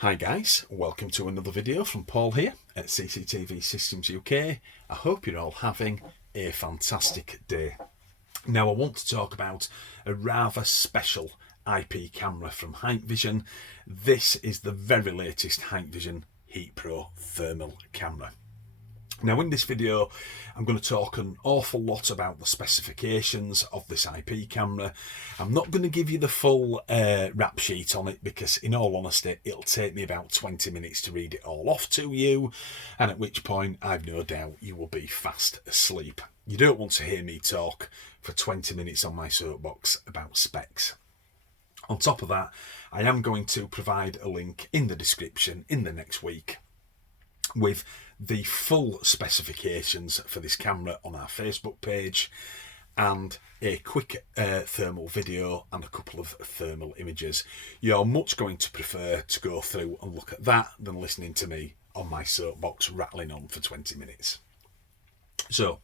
Hi guys, welcome to another video from Paul here at CCTV Systems UK. I hope you're all having a fantastic day. Now I want to talk about a rather special IP camera from Hik-Vision. This is the very latest Hik-Vision HeatPro thermal camera. Now in this video I'm going to talk an awful lot about the specifications of this IP camera. I'm not going to give you the full rap sheet on it because in all honesty it'll take me about 20 minutes to read it all off to you, and at which point I've no doubt you will be fast asleep. You don't want to hear me talk for 20 minutes on my soapbox about specs. On top of that, I am going to provide a link in the description in the next week with the full specifications for this camera on our Facebook page and a quick thermal video and a couple of thermal images. You're much going to prefer to go through and look at that than listening to me on my soapbox rattling on for 20 minutes. So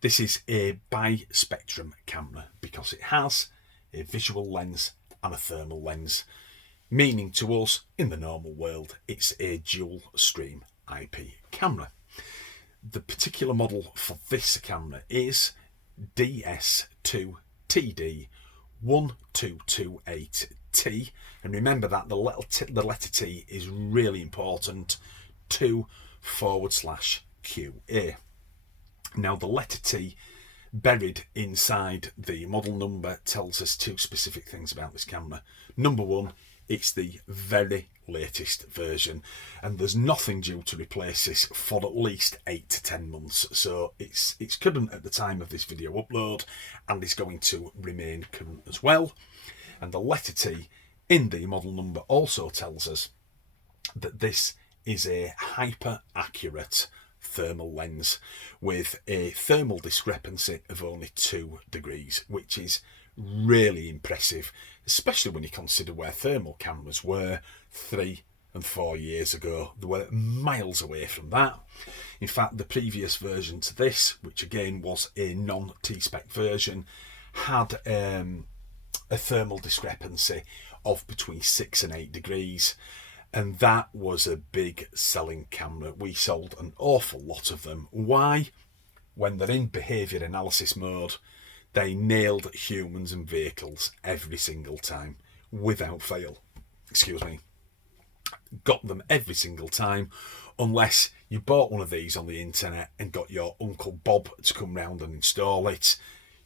this is a bi-spectrum camera because it has a visual lens and a thermal lens, meaning to us in the normal world it's a dual stream IP camera. The particular model for this camera is DS-2TD1882T, and remember that the letter T is really important, 2/QA. Now the letter T buried inside the model number tells us two specific things about this camera. Number one, it's the very latest version and there's nothing due to replace this for at least 8 to 10 months, so it's current at the time of this video upload and is going to remain current as well. And the letter T in the model number also tells us that this is a hyper accurate thermal lens with a thermal discrepancy of only 2 degrees, which is really impressive, especially when you consider where thermal cameras were 3 and 4 years ago. They were miles away from that. In fact, the previous version to this, which again was a non-T-spec version, had a thermal discrepancy of between 6 and 8 degrees, and that was a big selling camera. We sold an awful lot of them. Why? When they're in behaviour analysis mode, they nailed humans and vehicles every single time, without fail. Excuse me. Got them every single time, unless you bought one of these on the internet and got your Uncle Bob to come round and install it.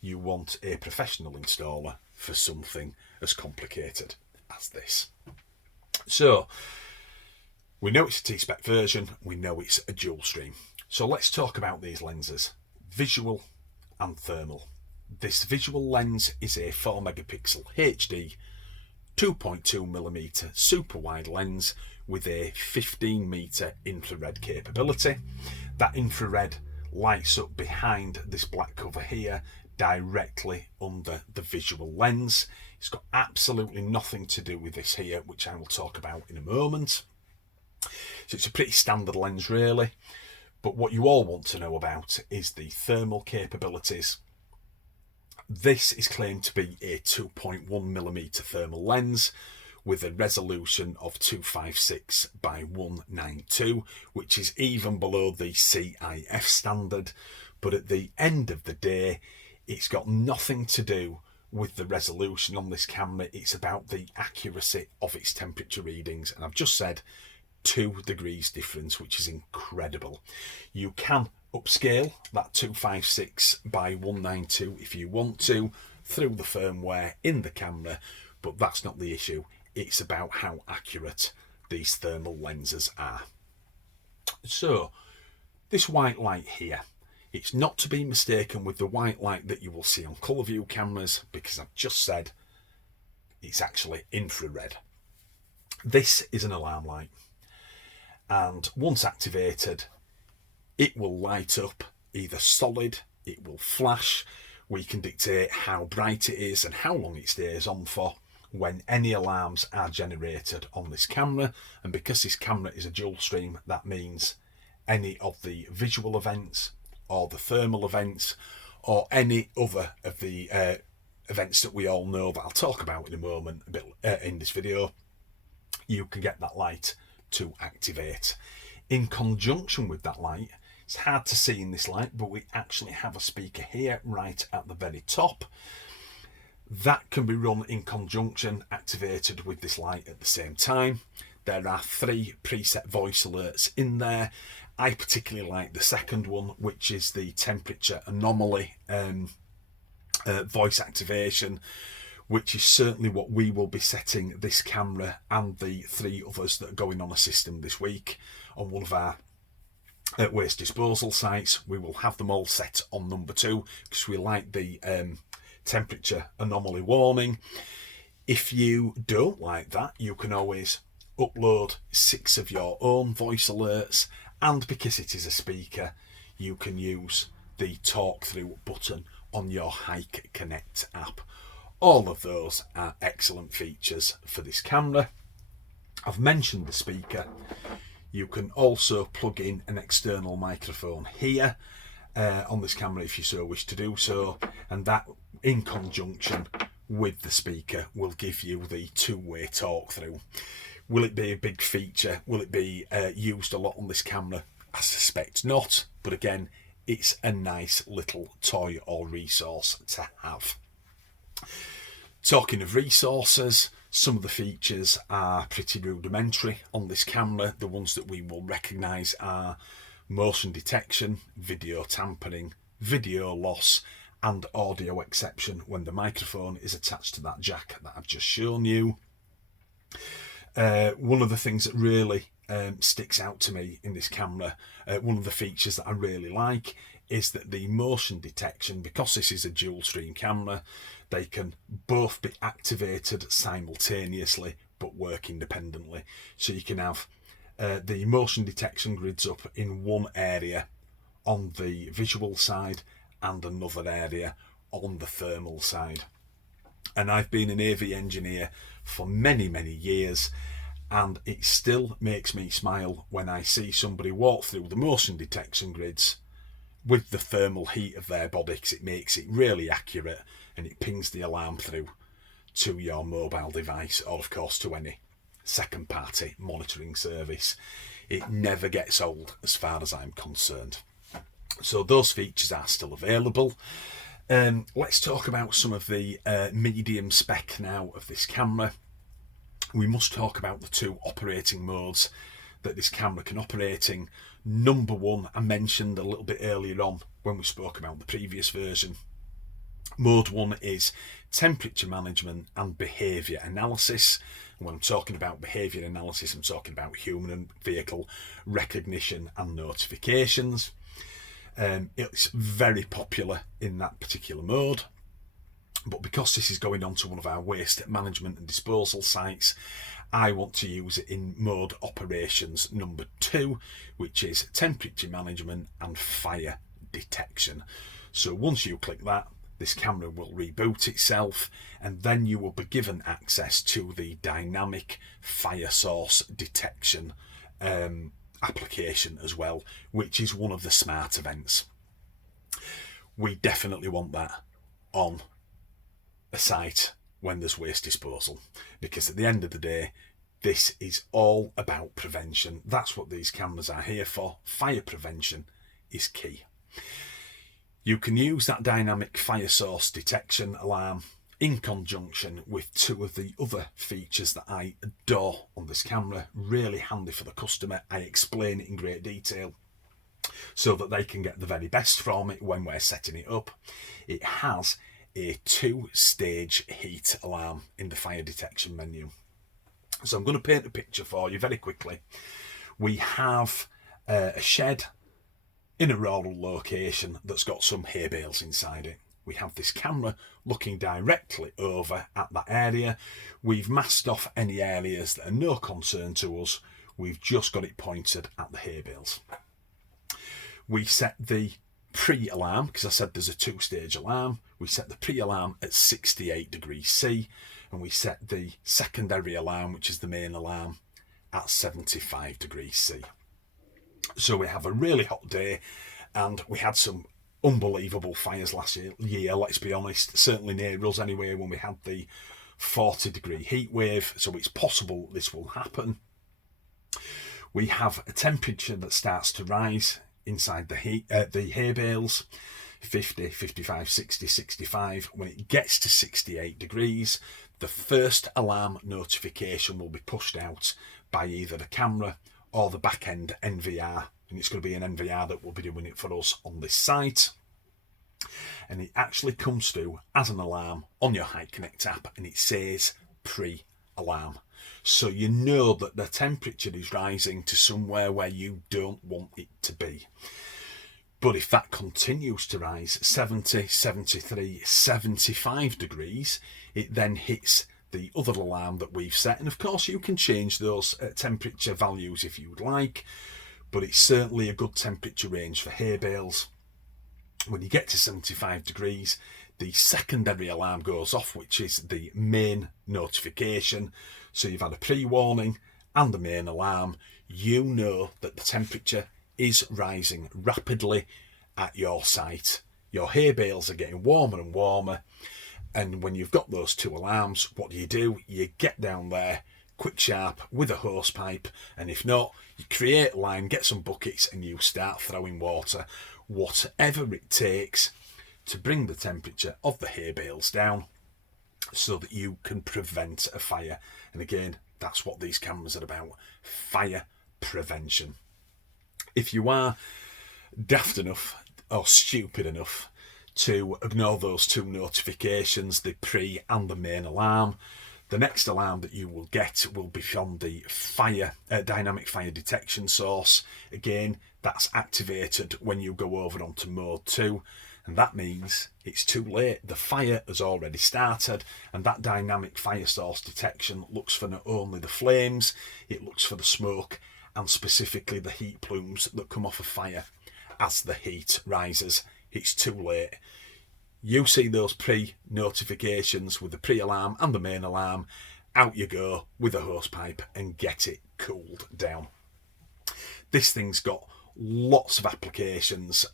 You want a professional installer for something as complicated as this. So, we know it's a T-spec version, we know it's a dual stream. So let's talk about these lenses, visual and thermal. This visual lens is a 4 megapixel HD 2.2mm super wide lens with a 15 meter infrared capability. That infrared lights up behind this black cover here, directly under the visual lens. It's got absolutely nothing to do with this here, which I will talk about in a moment. So it's a pretty standard lens really, but what you all want to know about is the thermal capabilities. This is claimed to be a 2.1mm thermal lens with a resolution of 256 by 192, which is even below the CIF standard. But at the end of the day, it's got nothing to do with the resolution on this camera. It's about the accuracy of its temperature readings, and I've just said 2 degrees difference, which is incredible. You can upscale that 256 by 192 if you want to through the firmware in the camera, but that's not the issue. It's about how accurate these thermal lenses are. So this white light here, it's not to be mistaken with the white light that you will see on colour view cameras, because I've just said it's actually infrared. This is an alarm light, and once activated it will light up either solid, it will flash. We can dictate how bright it is and how long it stays on for when any alarms are generated on this camera. And because this camera is a dual stream, that means any of the visual events or the thermal events or any other of the events that we all know that I'll talk about in a moment a bit in this video you can get that light to activate. In conjunction with that light, it's hard to see in this light, but we actually have a speaker here right at the very top. That can be run in conjunction, activated with this light at the same time. There are 3 preset voice alerts in there. I particularly like the second one, which is the temperature anomaly voice activation, which is certainly what we will be setting this camera and the 3 others that are going on a system this week on one of our waste disposal sites. We will have them all set on number 2 because we like the temperature anomaly warning. If you don't like that, you can always upload 6 of your own voice alerts, and because it is a speaker, you can use the talk through button on your Hik Connect app. All of those are excellent features for this camera. I've mentioned the speaker. You can also plug in an external microphone here on this camera if you so wish to do so, and that in conjunction with the speaker will give you the 2-way talk through. Will it be a big feature? Will it be used a lot on this camera? I suspect not, but again, it's a nice little toy or resource to have. Talking of resources, some of the features are pretty rudimentary on this camera. The ones that we will recognise are motion detection, video tampering, video loss, and audio exception when the microphone is attached to that jack that I've just shown you. One of the things that really sticks out to me in this camera, one of the features that I really like, is that the motion detection, because this is a dual stream camera, they can both be activated simultaneously but work independently. So you can have the motion detection grids up in one area on the visual side and another area on the thermal side. And I've been an AV engineer for many years, and it still makes me smile when I see somebody walk through the motion detection grids with the thermal heat of their body, because it makes it really accurate and it pings the alarm through to your mobile device, or of course to any second party monitoring service. It never gets old as far as I'm concerned. So those features are still available. Let's talk about some of the medium spec now of this camera. We must talk about the 2 operating modes that this camera can operate in. Number 1, I mentioned a little bit earlier on when we spoke about the previous version. Mode 1 is temperature management and behaviour analysis. And when I'm talking about behaviour analysis, I'm talking about human and vehicle recognition and notifications. It's very popular in that particular mode, but because this is going on to one of our waste management and disposal sites, I want to use it in mode operations number 2, which is temperature management and fire detection. So once you click that, this camera will reboot itself, and then you will be given access to the dynamic fire source detection application as well, which is one of the smart events. We definitely want that on a site when there's waste disposal, because at the end of the day, this is all about prevention. That's what these cameras are here for. Fire prevention is key. You can use that dynamic fire source detection alarm in conjunction with 2 of the other features that I adore on this camera. Really handy for the customer. I explain it in great detail so that they can get the very best from it when we're setting it up. It has a 2-stage heat alarm in the fire detection menu. So I'm going to paint a picture for you very quickly. We have a shed in a rural location that's got some hay bales inside it. We have this camera looking directly over at that area. We've masked off any areas that are no concern to us. We've just got it pointed at the hay bales. We set the pre-alarm, because I said there's a 2-stage alarm. We set the pre-alarm at 68 degrees C, and we set the secondary alarm, which is the main alarm, at 75 degrees C. So we have a really hot day, and we had some unbelievable fires last year, let's be honest, certainly near us anyway, when we had the 40-degree heat wave, so it's possible this will happen. We have a temperature that starts to rise inside the hay bales, 50, 55, 60, 65. When it gets to 68 degrees, the first alarm notification will be pushed out by either the camera or the back end NVR, and it's going to be an NVR that will be doing it for us on this site. And it actually comes through as an alarm on your HikeConnect app, and it says pre-alarm. So you know that the temperature is rising to somewhere where you don't want it to be. But if that continues to rise 70, 73, 75 degrees, it then hits the other alarm that we've set. And of course you can change those temperature values if you would like, but it's certainly a good temperature range for hay bales. When you get to 75 degrees, the secondary alarm goes off, which is the main notification. So you've had a pre-warning and the main alarm. You know that the temperature is rising rapidly at your site. Your hay bales are getting warmer and warmer. And when you've got those two alarms, what do? You get down there, quick sharp, with a hose pipe. And if not, you create a line, get some buckets, and you start throwing water. Whatever it takes to bring the temperature of the hay bales down so that you can prevent a fire. And again, that's what these cameras are about, fire prevention. If you are daft enough or stupid enough to ignore those two notifications, the pre and the main alarm, the next alarm that you will get will be from the dynamic fire detection source. Again, that's activated when you go over onto mode 2, and that means it's too late. The fire has already started, and that dynamic fire source detection looks for not only the flames, it looks for the smoke and specifically the heat plumes that come off a fire as the heat rises. It's too late. You see those pre-notifications with the pre-alarm and the main alarm, out you go with a hose pipe and get it cooled down. This thing's got lots of applications,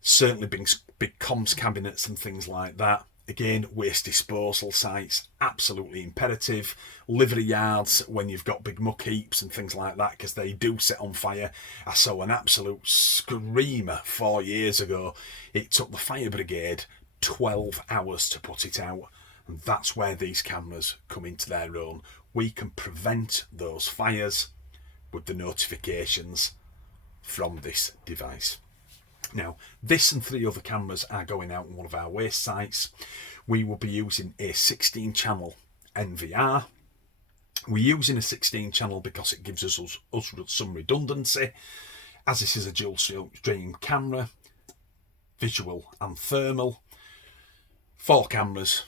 certainly big comms cabinets and things like that. Again, waste disposal sites, absolutely imperative. Livery yards, when you've got big muck heaps and things like that, because they do set on fire. I saw an absolute screamer 4 years ago. It took the fire brigade 12 hours to put it out. And that's where these cameras come into their own. We can prevent those fires with the notifications from this device. Now, this and 3 other cameras are going out on one of our waste sites. We will be using a 16-channel NVR. We're using a 16-channel because it gives us some redundancy. As this is a dual stream camera, visual and thermal, 4 cameras,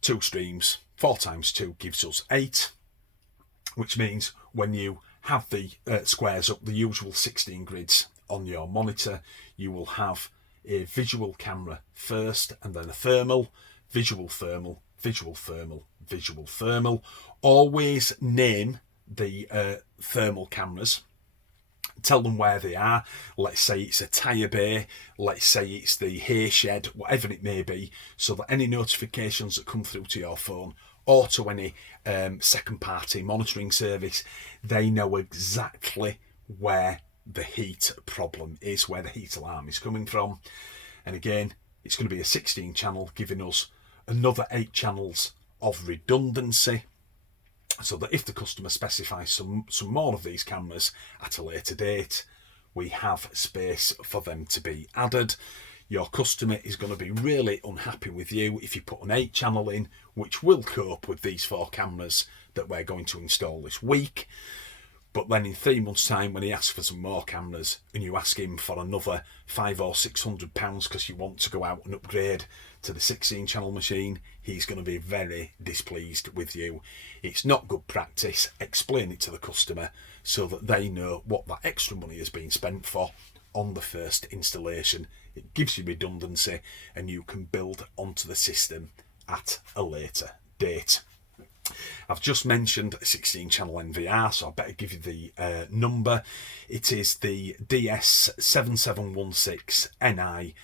2 streams, 4 times 2 gives us 8, which means when you have the squares up, the usual 16 grids on your monitor, you will have a visual camera first and then a thermal, visual thermal, visual thermal, visual thermal. Always name the thermal cameras. Tell them where they are. Let's say it's a tyre bay, let's say it's the hay shed, whatever it may be, so that any notifications that come through to your phone or to any second party monitoring service, they know exactly where the heat problem is, where the heat alarm is coming from. And again, it's going to be a 16 channel, giving us another 8 channels of redundancy, so that if the customer specifies some more of these cameras at a later date, we have space for them to be added. Your customer is going to be really unhappy with you if you put an 8 channel in, which will cope with these 4 cameras that we're going to install this week. But then in 3 months' time, when he asks for some more cameras and you ask him for another £500 or £600 because you want to go out and upgrade to the 16-channel machine, he's going to be very displeased with you. It's not good practice. Explain it to the customer so that they know what that extra money has been spent for on the first installation. It gives you redundancy and you can build onto the system at a later date. I've just mentioned a 16-channel NVR, so I better give you the number. It is the DS-7716NI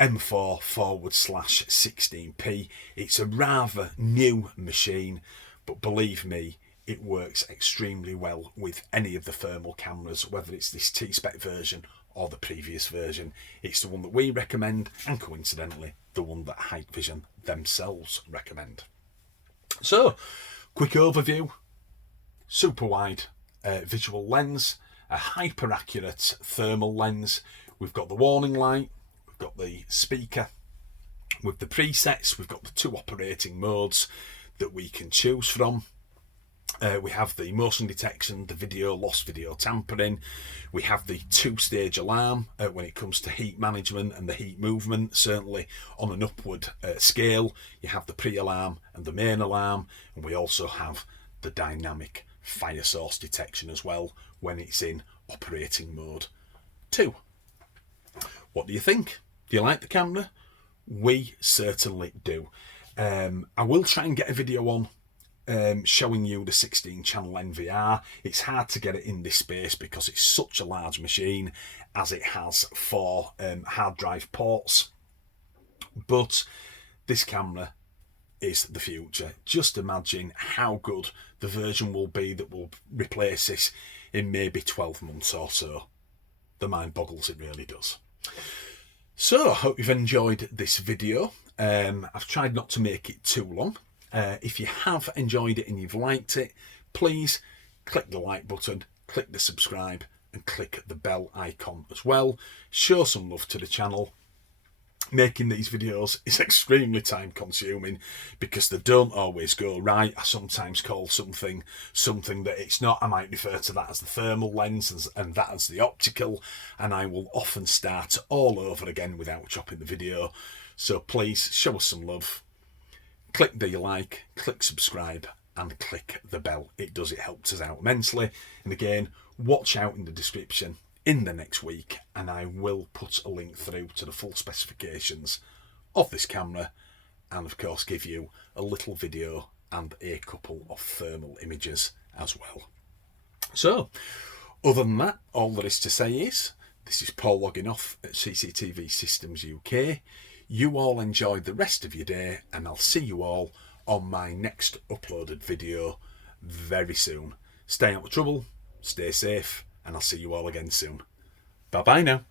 M4/16p. It's a rather new machine, but believe me, it works extremely well with any of the thermal cameras, whether it's this T-Spec version or the previous version. It's the one that we recommend, and coincidentally, the one that Hikvision themselves recommend. So, quick overview: super wide visual lens, a hyper accurate thermal lens. We've got the warning light, we've got the speaker. With the presets, we've got the 2 operating modes that we can choose from. We have the motion detection, the video loss, video tampering. We have the 2-stage alarm when it comes to heat management and the heat movement, certainly on an upward scale. You have the pre-alarm and the main alarm, and we also have the dynamic fire source detection as well when it's in operating mode 2. What do you think? Do you like the camera? We certainly do. I will try and get a video on showing you the 16-channel NVR. It's hard to get it in this space because it's such a large machine, as it has 4 hard drive ports. But this camera is the future. Just imagine how good the version will be that will replace this in maybe 12 months or so. The mind boggles, it really does. So I hope you've enjoyed this video. I've tried not to make it too long. If you have enjoyed it and you've liked it, please click the like button, click the subscribe, and click the bell icon as well. Show some love to the channel. Making these videos is extremely time consuming because they don't always go right. I sometimes call something that it's not. I might refer to that as the thermal lens and that as the optical, and I will often start all over again without chopping the video. So please show us some love. Click the like, click subscribe, and click the bell. It helps us out immensely. And again, watch out in the description in the next week, and I will put a link through to the full specifications of this camera, and of course give you a little video and a couple of thermal images as well. So, other than that, all there is to say is, this is Paul logging off at CCTV Systems UK. You all enjoy the rest of your day, and I'll see you all on my next uploaded video very soon. Stay out of trouble, stay safe, and I'll see you all again soon. Bye bye now.